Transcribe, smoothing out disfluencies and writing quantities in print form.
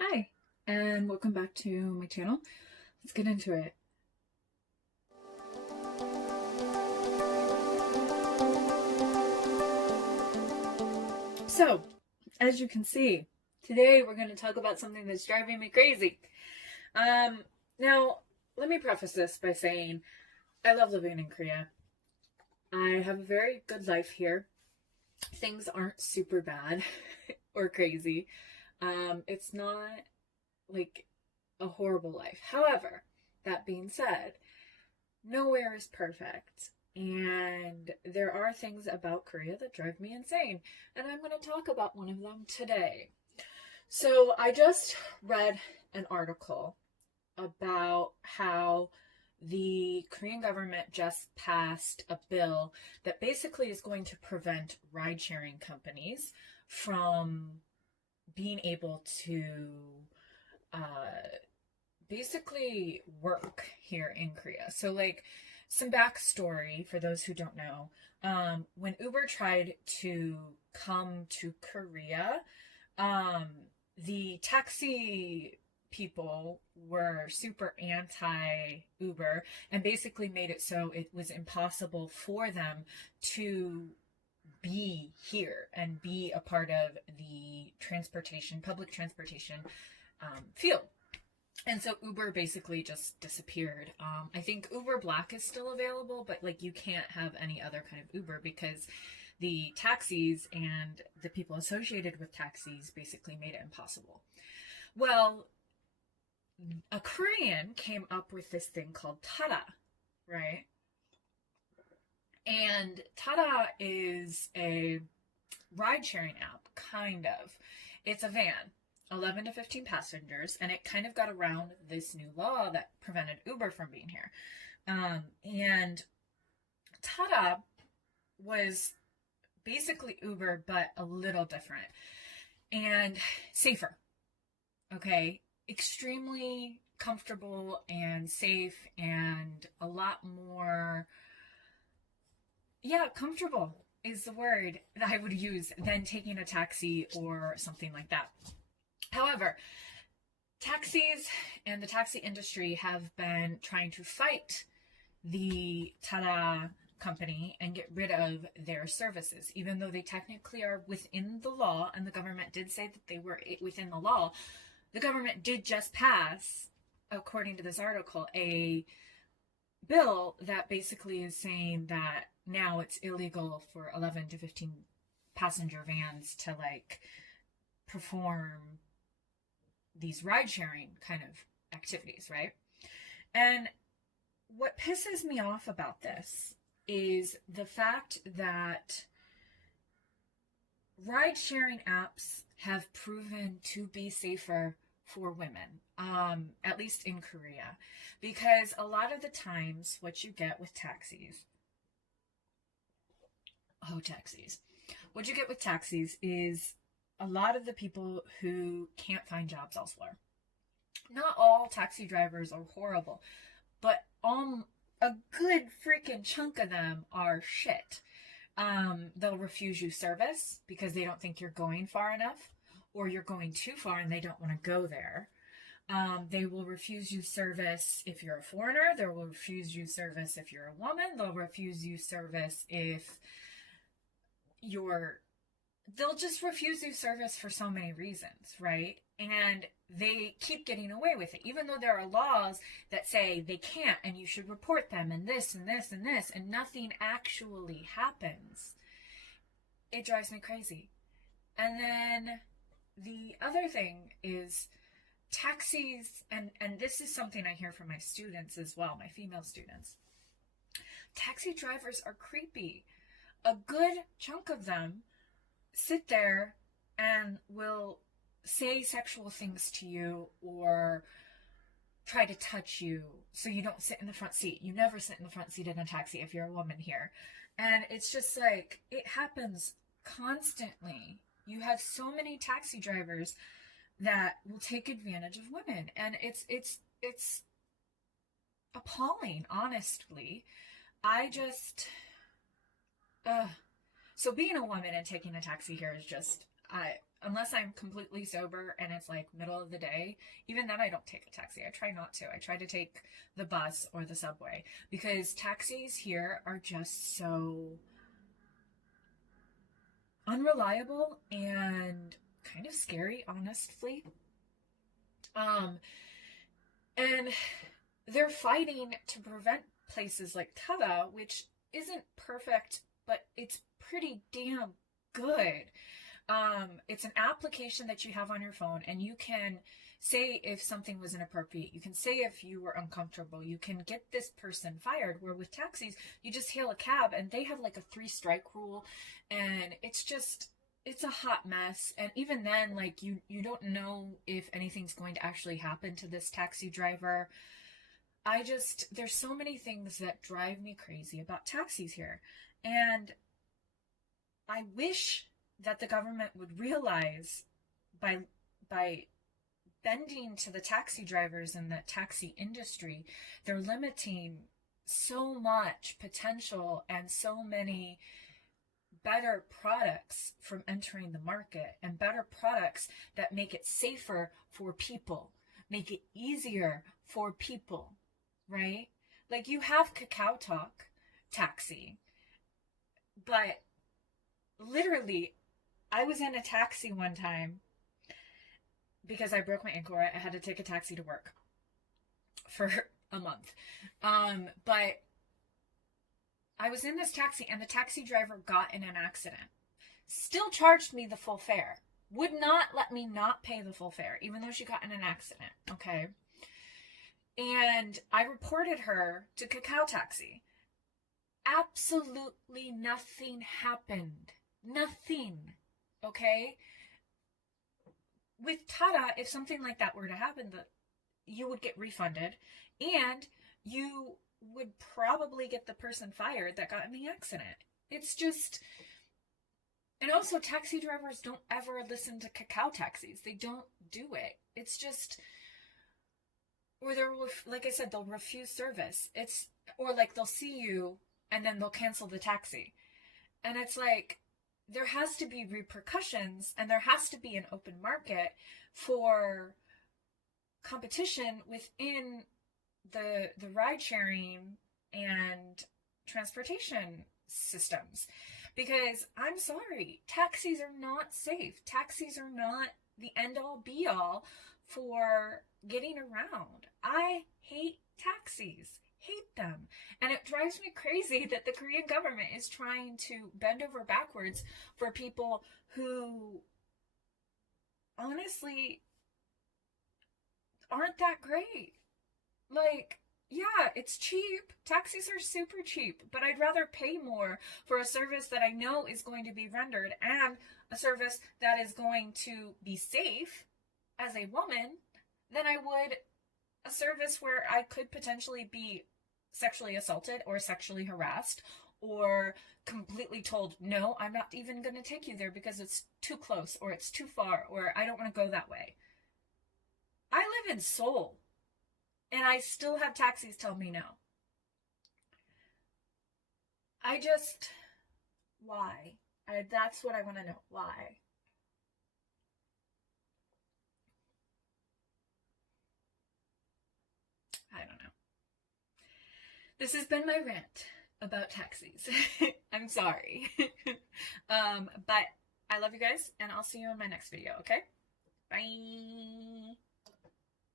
Hi, and welcome back to my channel. Let's get into it. So, as you can see, today we're going to talk about something that's driving me crazy. Now, let me preface this by saying I love living in Korea. I have a very good life here. Things aren't super bad or crazy. It's not like a horrible life. However, that being said, nowhere is perfect. And there are things about Korea that drive me insane. And I'm going to talk about one of them today. So I just read an article about how the Korean government just passed a bill that basically is going to prevent ride sharing companies from being able to uh, basically work here in Korea. So, like, some backstory for those who don't know. When Uber tried to come to Korea, um, the taxi people were super anti Uber and basically made it so it was impossible for them to be here and be a part of the public transportation field. And so Uber basically just disappeared. I think Uber Black is still available, but like you can't have any other kind of Uber because the taxis and the people associated with taxis basically made it impossible. Well, a Korean came up with this thing called Tada, right? And Tada is a ride sharing app, kind of. It's a van, 11 to 15 passengers, and it kind of got around this new law that prevented Uber from being here. And Tada was basically Uber, but a little different and safer. Okay. Extremely comfortable and safe and a lot more, comfortable is the word that I would use than taking a taxi or something like that. However, taxis and the taxi industry have been trying to fight the Tada company and get rid of their services, even though they technically are within the law, and the government did say that they were within the law. The government did just pass, according to this article, a bill that basically is saying that now it's illegal for 11 to 15 passenger vans to like perform these ride sharing kind of activities, right? And what pisses me off about this is the fact that ride sharing apps have proven to be safer for women, at least in Korea, because a lot of the times what you get with taxis, what you get with taxis is a lot of the people who can't find jobs elsewhere. Not all taxi drivers are horrible, but a good freaking chunk of them are shit. They'll refuse you service because they don't think you're going far enough, or you're going too far and they don't want to go there. They will refuse you service if you're a foreigner. They will refuse you service if you're a woman. They'll refuse you service if they'll just refuse you service for so many reasons, right? And they keep getting away with it, even though there are laws that say they can't and you should report them and this and this and this, and nothing actually happens. It drives me crazy. And then the other thing is taxis, and this is something I hear from my students as well, my female students. Taxi drivers are creepy. A good chunk of them sit there and will say sexual things to you or try to touch you so you don't sit in the front seat. You never sit in the front seat in a taxi if you're a woman here. And it's just like, it happens constantly. You have so many taxi drivers that will take advantage of women, and it's appalling, honestly. I just so being a woman and taking a taxi here is just unless I'm completely sober and it's like middle of the day, even then I don't take a taxi. I try not to. I try to take the bus or the subway because taxis here are just so unreliable and kind of scary, honestly. And they're fighting to prevent places like Tata, which isn't perfect, but it's pretty damn good. It's an application that you have on your phone, and you can say if something was inappropriate. You can say if you were uncomfortable. You can get this person fired. Where with taxis, you just hail a cab, and they have like a 3-strike rule, and it's a hot mess. And even then, like you don't know if anything's going to actually happen to this taxi driver. There's so many things that drive me crazy about taxis here, and I wish that the government would realize by bending to the taxi drivers and the taxi industry, they're limiting so much potential and so many better products from entering the market, and better products that make it safer for people, make it easier for people, right? Like you have Kakao Talk taxi, but literally I was in a taxi one time because I broke my ankle, right? I had to take a taxi to work for a month. But I was in this taxi and the taxi driver got in an accident. Still charged me the full fare. Would not let me not pay the full fare, even though she got in an accident, okay? And I reported her to Kakao Taxi. Absolutely nothing happened. Nothing. Okay? With Tata, if something like that were to happen, you would get refunded, and you would probably get the person fired that got in the accident. It's just... And also, taxi drivers don't ever listen to Kakao Taxis. They don't do it. It's just... Or they'll, like I said, they'll refuse service. Or like they'll see you and then they'll cancel the taxi. And it's like, there has to be repercussions, and there has to be an open market for competition within the ride sharing and transportation systems. Because I'm sorry, taxis are not safe. Taxis are not the end all be all for getting around. I hate taxis. Hate them. And it drives me crazy that the Korean government is trying to bend over backwards for people who honestly aren't that great. Like, yeah, it's cheap. Taxis are super cheap, but I'd rather pay more for a service that I know is going to be rendered, and a service that is going to be safe as a woman, than I would a service where I could potentially be sexually assaulted or sexually harassed, or completely told, no, I'm not even going to take you there because it's too close, or it's too far, or I don't want to go that way. I live in Seoul, and I still have taxis tell me no. Why? That's what I want to know. Why? I don't know. This has been my rant about taxis. I'm sorry. But I love you guys, and I'll see you in my next video, okay? Bye.